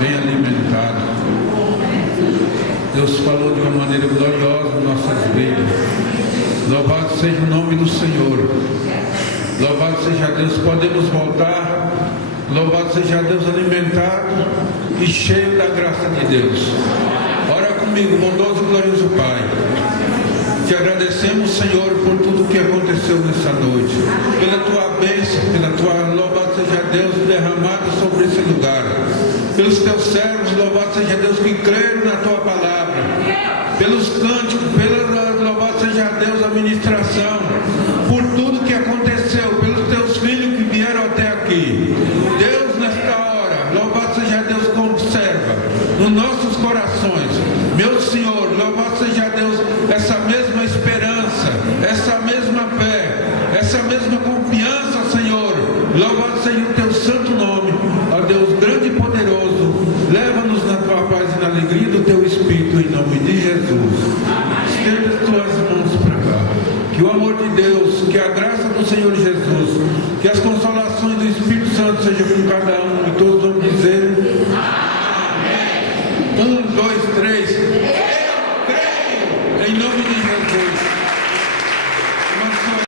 bem alimentado. Deus falou de uma maneira gloriosa em nossas vidas. Louvado seja o nome do Senhor. Louvado seja Deus, podemos voltar. Louvado seja Deus, alimentado e cheio da graça de Deus. Ora comigo, bondoso e glorioso Pai. Te agradecemos, Senhor, por tudo que aconteceu nessa noite, pela tua bênção, pela tua, louvado seja Deus, derramada sobre esse lugar, pelos teus servos, louvado seja Deus, que creram na tua palavra, pelos cânticos, louvado seja Deus, a ministração, por tudo que aconteceu, pelos teus filhos que vieram até aqui. Deus, nesta hora, louvado seja Deus, conserva nos nossos corações, meu Senhor, louvado seja Deus, essa mesma esperança, essa mesma fé, essa mesma confiança, Senhor, louvado